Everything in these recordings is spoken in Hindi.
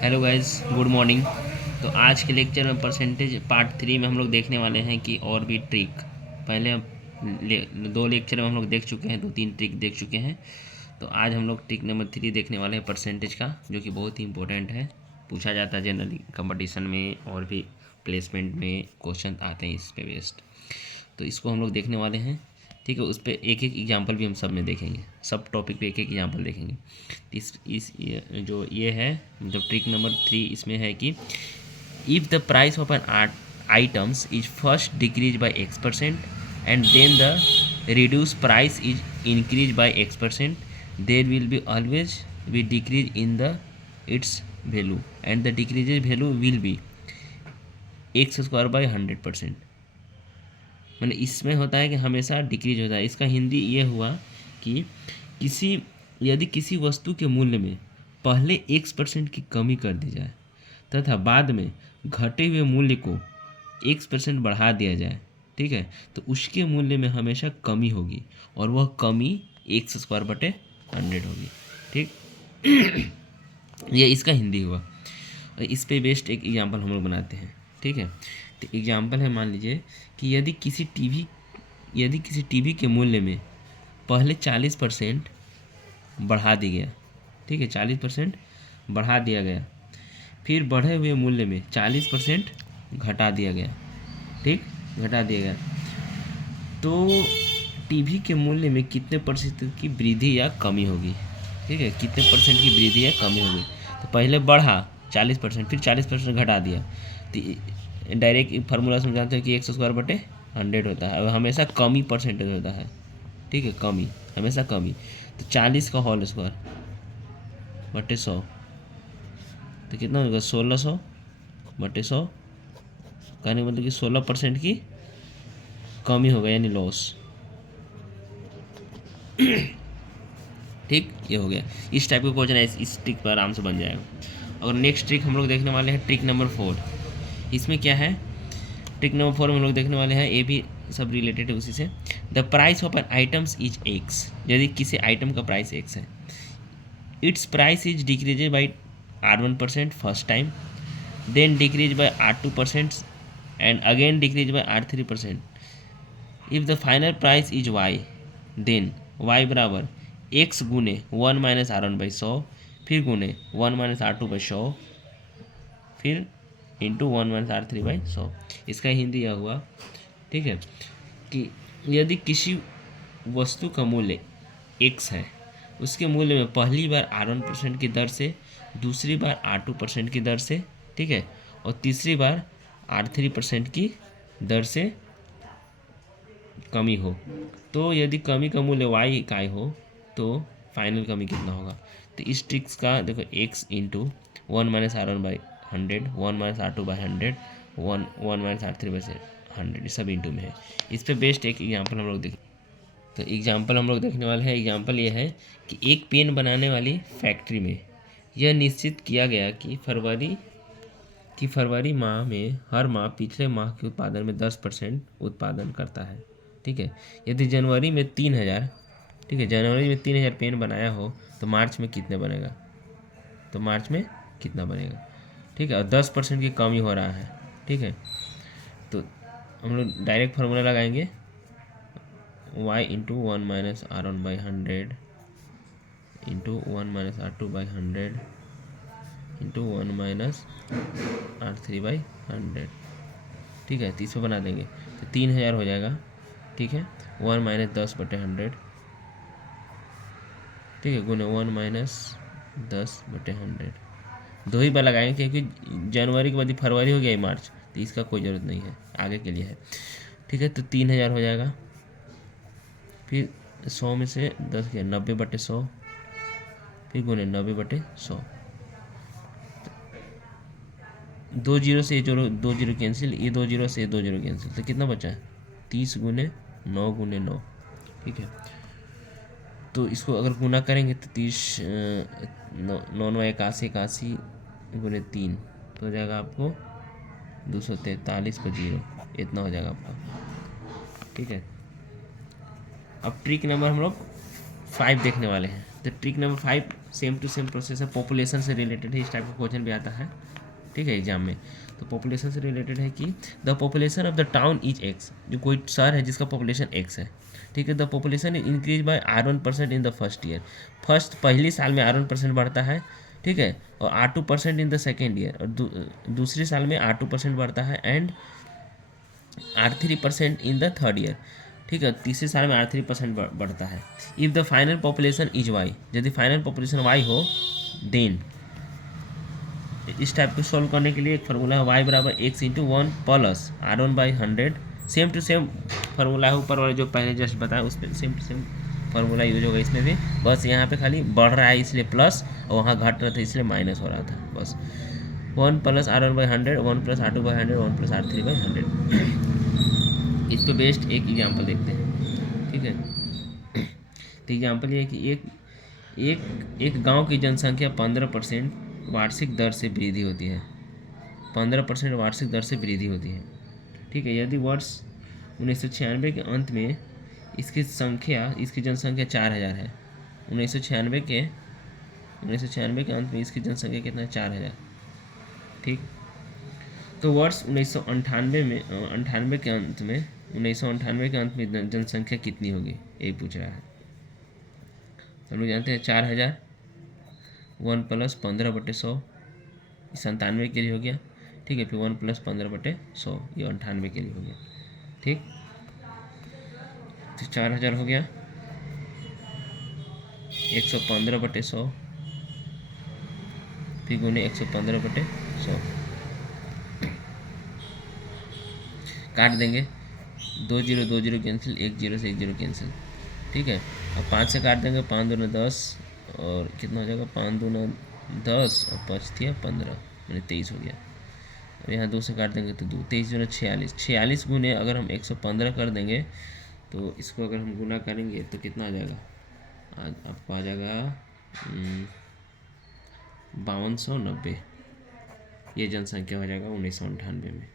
Hello guys, good morning. तो आज के लेक्चर में परसेंटेज पार्ट 3 में हम लोग देखने वाले हैं कि और भी ट्रिक। पहले दो लेक्चर में हम लोग देख चुके हैं, 2-3 ट्रिक देख चुके हैं। तो आज हम लोग ट्रिक नंबर 3 देखने वाले हैं परसेंटेज का, जो कि बहुत ही इंपॉर्टेंट है। पूछा जाता है जनरली कंपटीशन में, और भी प्लेसमेंट में क्वेश्चन आते हैं इस पे बेस्ड। तो इसको हम लोग देखने वाले हैं, ठीक है। उस पर एक एक एग्जाम्पल भी हम सब में देखेंगे, सब टॉपिक पे एक एक एग्जाम्पल देखेंगे। जो ये है मतलब ट्रिक नंबर 3, इसमें है कि if the price of an items is first decrease by X% and then the reduce price is increase by X%, there will be always be decrease in the its value and the decreases value will be X² by 100%। मैंने इसमें होता है कि हमेशा डिक्रीज होता है। इसका हिंदी ये हुआ कि यदि किसी वस्तु के मूल्य में पहले X% की कमी कर दी जाए तथा बाद में घटे हुए मूल्य को X% बढ़ा दिया जाए, ठीक है, तो उसके मूल्य में हमेशा कमी होगी और वह कमी X²/100 होगी, ठीक। ये इसका हिंदी हुआ। और इस पे बेस्ड एक एग्जांपल हम लोग बनाते हैं, ठीक है। तो एग्जांपल है, मान लीजिए कि यदि किसी टीवी के मूल्य में पहले 40% बढ़ा दिया गया, ठीक है, 40% बढ़ा दिया गया, फिर बढ़े हुए मूल्य में 40% घटा दिया गया, ठीक, घटा दिया गया, तो टीवी के मूल्य में कितने प्रतिशत की वृद्धि या कमी होगी, ठीक है, कितने परसेंट की वृद्धि या कमी होगी। तो पहले बढ़ा 40%, फिर 40% घटा दिया। तो डायरेक्ट फार्मूला समझाते हैं कि X²/100 होता है। अब हमेशा कमी परसेंटेज होता है, ठीक है, कमी, हमेशा कमी। तो 40 का होल स्क्वायर बटे 100, तो कितना होगा 1600 बटे 100। कहने का मतलब कि 16% की कमी होगा, यानी लॉस, ठीक। ये हो गया। इस टाइप का क्वेश्चन है, इस ट्रिक पर आराम से बन जाएगा। और नेक्स्ट ट्रिक हम लोग देखने वाले हैं ट्रिक नंबर 4। इसमें क्या है, ट्रिक नंबर 4 में हम लोग देखने वाले हैं, ये भी सब रिलेटेड है उसी से। The price of an items is X। यदि किसी आइटम का प्राइस X है, its price is decrease by R1% first time, then decrease by R2% and again decrease by R3%। If the final price is Y, then Y बराबर X गुने 1 - R1/100, फिर गुने 1 - R2/100, फिर इंटू 1 - R3/100। इसका हिंदी यह हुआ, ठीक है, कि यदि किसी वस्तु का मूल्य X है, उसके मूल्य में पहली बार R1% की दर से, दूसरी बार R2% की दर से, ठीक है, और तीसरी बार R3% की दर से कमी हो, तो यदि कमी का मूल्य Y इकाई हो तो फाइनल कमी कितना होगा। तो इस ट्रिक्स का देखो, X into 1 - R1/100, 1 - R2/100, 1 - R3/100, ये सब इंटू में है। इस पर बेस्ड एक एग्जांपल हम लोग देखें। तो एग्जांपल हम लोग देखने वाले हैं। एग्जांपल ये है कि एक पेन बनाने वाली फैक्ट्री में यह निश्चित किया गया कि फरवरी माह में हर माह पिछले माह के उत्पादन में 10% उत्पादन करता है, ठीक है। यदि जनवरी में 3000, ठीक है, जनवरी में 3000 पेन बनाया हो तो मार्च में कितने बनेगा, तो मार्च में कितना बनेगा, ठीक है। और 10% की कमी हो रहा है, ठीक है। तो हम लोग डायरेक्ट फार्मूला लगाएंगे, Y into 1 - R1/100 into 1 - R2/100 into 1 - R3/100, ठीक है। तो इसको बना देंगे तो 3000 हो जाएगा, ठीक है। 1 - 10/100, ठीक है, गुने 1 - 10/100। दो ही बार लगाएंगे क्योंकि जनवरी के बाद ही फरवरी हो गया, मार्च, तो इसका कोई ज़रूरत नहीं है, आगे के लिए है, ठीक है। तो 3000 हो जाएगा, फिर 100 में से 10 गया, 90/100, फिर गुने 90/100। 2 जीरो से ये जोड़ो, 2 जीरो कैंसिल, ये 2 जीरो से ये 2 जीरो कैंसिल, तो कितना बचा है 30 गुने 9 गुने 9, ठीक है। तो इसको अगर गुना करेंगे तो 30 9 9 81 81 गुने 3, तो हो जाएगा आपको 243/0, इतना हो जाएगा आपका, ठीक है। अब ट्रिक नंबर हम लोग 5 देखने वाले हैं। तो trick number 5 same to same process है, पॉपुलेशन से रिलेटेड है, इस टाइप का क्वेश्चन भी आता है, ठीक है, एग्जाम में। तो पॉपुलेशन से रिलेटेड है कि the population of the town is x, जो कोई शहर है जिसका पॉपुलेशन एक्स है, ठीक है। The population increase by R1% in the first year, पहली साल में R1% बढ़ता है, ठीक है, और R2% in the second year, और दूसरी साल में R2% बढ़ता है, and R3% in the third year, ठीक है, तीसरे साल में R3% बढ़ता है। If the final population is Y, यदि फाइनल पॉपुलेशन वाई हो, देन इस टाइप को सॉल्व करने के लिए एक फार्मूला है y बराबर x into 1 plus R1/100, same to same formula है ऊपर वाले जो पहले जस्ट बताया, उस पर same to same formula use होगा इसमें भी, बस यहाँ पे खाली बढ़ रहा है इसलिए प्लस, और वहाँ घट रहा था इसलिए माइनस हो रहा था, बस 1 plus R1/100, 1 plus R2/100, 1 plus R3/100। इस पर बेस्ड एक एग्जाम्पल देखते हैं, ठीक है। तो एग्जाम्पल ये है कि एक गांव की जनसंख्या 15% वार्षिक दर से वृद्धि होती है, 15% वार्षिक दर से वृद्धि होती है, ठीक है। यदि वर्ष 1996 के अंत में इसकी जनसंख्या 4000 है, 1996 के अंत में इसकी जनसंख्या कितना है, 4000, ठीक। तो वर्ष 1998 के अंत में 1998 के अंत में जनसंख्या कितनी होगी, यही पूछ रहा है। हम लोग जानते हैं 4000, 1 प्लस 15/100, 97 के लिए हो गया, ठीक है, फिर 1 प्लस 15/100, ये 98 के लिए हो गया, ठीक। तो 4000 हो गया, 115/100, फिर गुने 115/100, काट देंगे, 2 0 2 0 कैंसिल, 1 0 से 1 0 कैंसिल, ठीक है। अब 5 से काट देंगे, 5 दूना 10, और कितना हो जाएगा, 5 दूना 10 और 5 दिया 15, मैंने 23 हो गया। अब यहाँ 2 से काट देंगे तो 2, 23 दूना 46, 46 गुने अगर हम 115 कर देंगे, तो इसको अगर हम गुना करेंगे तो कितना आ जाएगा, आपको आ जाएगा 5290, ये जनसंख्या हो जाएगा 1998 में,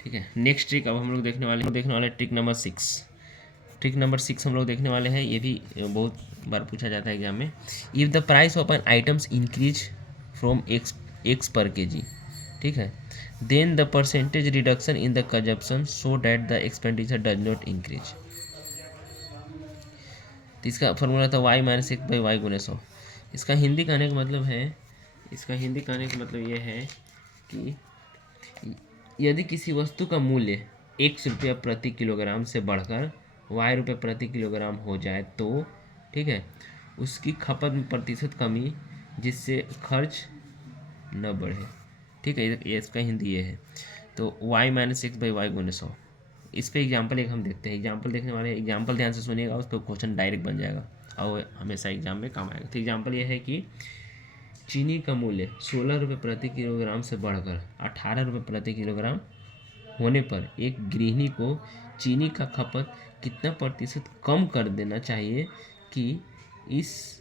ठीक है। नेक्स्ट ट्रिक अब हम लोग देखने वाले ट्रिक नंबर 6। ट्रिक नंबर 6 हम लोग देखने वाले हैं, ये भी बहुत बार पूछा जाता है एग्जाम में। If the price of an items increase from X per KG, ठीक है, then the percentage reduction in the consumption so that the expenditure does not increase. तो इसका फॉर्मूला था y - 1/y गुने 100। इसका हिंदी कहने का मतलब ये है कि यदि किसी वस्तु का मूल्य ₹1 प्रति किलोग्राम से बढ़कर ₹y प्रति किलोग्राम हो जाए तो, ठीक है, उसकी खपत में प्रतिशत कमी जिससे खर्च न बढ़े, ठीक है, ये इसका हिंदी ये है। तो y - 1/y गुने 100, इस पे एग्जाम्पल एक हम देखते हैं। एग्जाम्पल देखने वाले, एग्जाम्पल ध्यान से सुनिएगा, उस पर क्वेश्चन डायरेक्ट बन जाएगा और हमेशा एग्जाम में काम आएगा। तो एग्जाम्पल ये है कि चीनी का मूल्य ₹16 प्रति किलोग्राम से बढ़कर ₹18 प्रति किलोग्राम होने पर एक गृहिणी को चीनी का खपत कितना प्रतिशत कम कर देना चाहिए कि इस,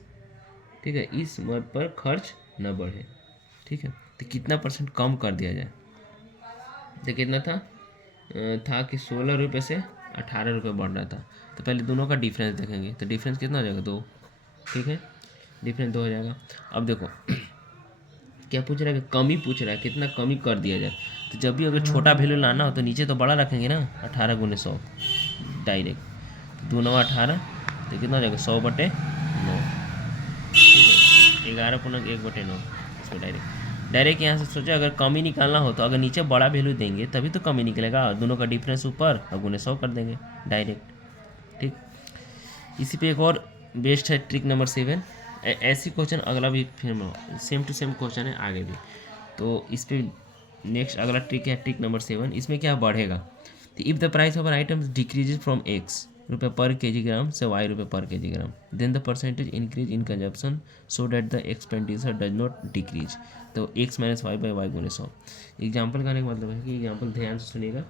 ठीक है, इस मद पर खर्च न बढ़े, ठीक है। तो कितना % कम कर दिया जाए, तो कितना था कि ₹16 से ₹18 बढ़ रहा था। तो पहले दोनों का डिफरेंस देखेंगे, तो डिफरेंस कितना हो जाएगा, 2, ठीक है, डिफरेंस 2 हो जाएगा। अब देखो क्या पूछ रहा है, कमी पूछ रहा है, कितना कमी कर दिया जाए। तो जब भी अगर छोटा वैल्यू लाना हो तो नीचे तो बड़ा रखेंगे ना, 18 गुने 100 डायरेक्ट, 2 9 18, तो कितना हो जाएगा 100/9, ठीक है, 11/1/9, इसको डायरेक्ट यहाँ से सोचा अगर कमी निकालना हो तो अगर नीचे बड़ा वैल्यू देंगे तभी तो कमी निकलेगा, दोनों का डिफरेंस ऊपर और गुने 100 कर देंगे डायरेक्ट, ठीक। इसी पे एक और बेस्ट है ट्रिक नंबर 7। ऐसी क्वेश्चन अगला भी फिर सेम टू सेम क्वेश्चन है आगे भी। तो इस पे नेक्स्ट अगला ट्रिक है ट्रिक नंबर 7। इसमें क्या बढ़ेगा, तो if the price of an item decreases from ₹X per kg से ₹Y per kg, then the percentage increase in consumption so that the expenditure does not decrease. तो x - y/y गुने 100। एग्जाम्पल का मतलब है कि एग्जाम्पल ध्यान से सुनिएगा।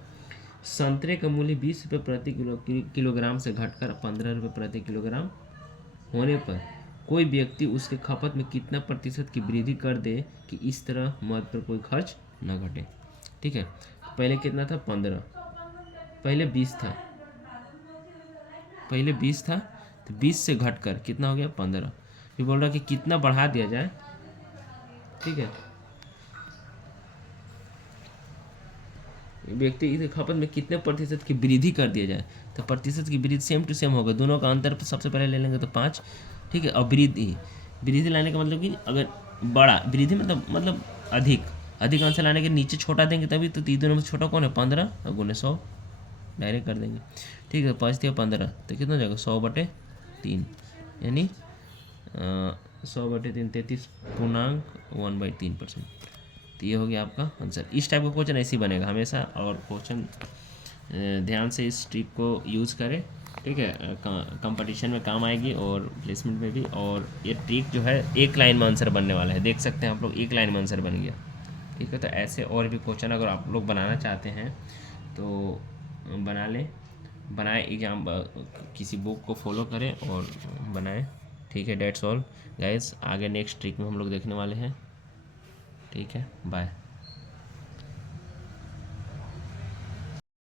संतरे का मूल्य ₹20 प्रति किलोग्राम से घटकर ₹15 प्रति किलोग्राम होने पर कोई व्यक्ति उसके खपत में कितना प्रतिशत की वृद्धि कर दे कि इस तरह मद पर कोई खर्च न घटे, ठीक है। पहले कितना था, 15, पहले 20 था, पहले 20 था, तो 20 से घटकर कितना हो गया 15। फिर बोल रहा कि कितना बढ़ा दिया जाए, ठीक है, व्यक्ति की खपत में कितने प्रतिशत की वृद्धि कर दिया जाए। तो प्रतिशत की वृद्धि सेम टू सेम होगा, दोनों का अंतर सबसे पहले ले लेंगे तो 5, ठीक है। और वृद्धि लाने का मतलब कि अगर बड़ा वृद्धि मतलब अधिक अंश लाने के नीचे छोटा देंगे तभी तो, दोनों में छोटा कौन है 15 और गुने 100 डायरेक्ट कर देंगे, ठीक है। 5 या 15 तो कितना हो जाएगा 100/3, यानी 100/3 33.1/3%। तो ये हो गया आपका आंसर। इस टाइप का क्वेश्चन ऐसे ही बनेगा हमेशा, और क्वेश्चन ध्यान से इस ट्रिक को यूज़ करें, ठीक है। कंपटीशन में काम आएगी और प्लेसमेंट में भी। और ये ट्रिक जो है एक लाइन में आंसर बनने वाला है, देख सकते हैं आप लोग, एक लाइन में आंसर बन गया, ठीक है। तो ऐसे और भी क्वेश्चन अगर आप लोग बनाना चाहते हैं तो बना लें, बनाए, एग्जाम किसी बुक को फॉलो करें और बनाएं, ठीक है। डेट्स ऑल गाइस, आगे नेक्स्ट ट्रिक में हम लोग देखने वाले हैं, ठीक है। बाय।